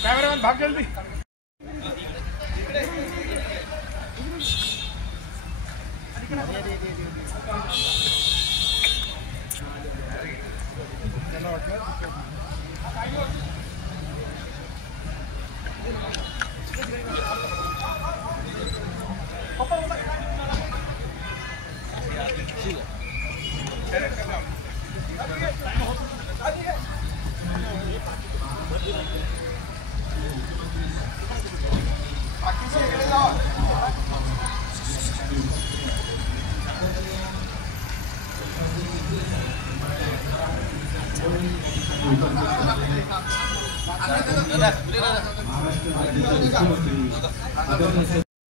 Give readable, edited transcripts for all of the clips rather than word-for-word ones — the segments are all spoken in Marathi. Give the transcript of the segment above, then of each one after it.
कैमरामैन भाग जल्दी।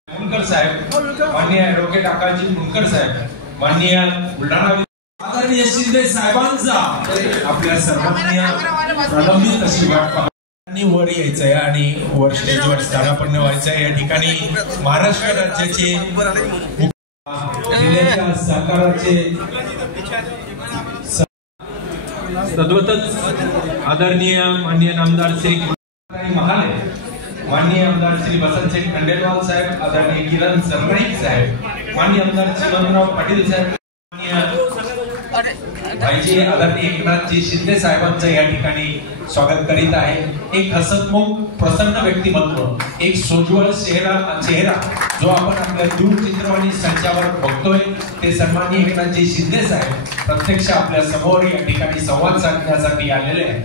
मुनकर साहेब, माननीय ॲडव्होकेट आकाशजी मुनकर साहेब, माननीय बुलढाणा आदरणीय शिंदे साहेबांचा आपल्या सर्वांनी प्रलंबित अशी वाट पाहणी वर यायचंय आणि वर स्टेजवर स्थानापन्न व्हायचंय। या ठिकाणी महाराष्ट्र राज्याचे सहकाराचे तद्वतच आदरणीय माननीय नामदार श्री महाले, माननीय आमदार श्री वसंतसिंह खंडेलवाल साहेब, आदरणीय किरण सरनाईक साहेब, माननीय आमदार चिमनराव पाटील साहेब, माननीय भाईजी आदरणीय एकनाथजी शिंदे साहेबांचं या ठिकाणी स्वागत करीत आहे। एक हसतमुख प्रसन्न व्यक्तिमत्व, एक सोज्वळ चेहरा जो आपण आपल्या दूरचित्रवाणी संचावर बघतोय ते सन्माननीय एकनाथजी शिंदे साहेब प्रत्यक्ष आपल्या समोर या ठिकाणी संवाद साधण्यासाठी आलेले आहेत।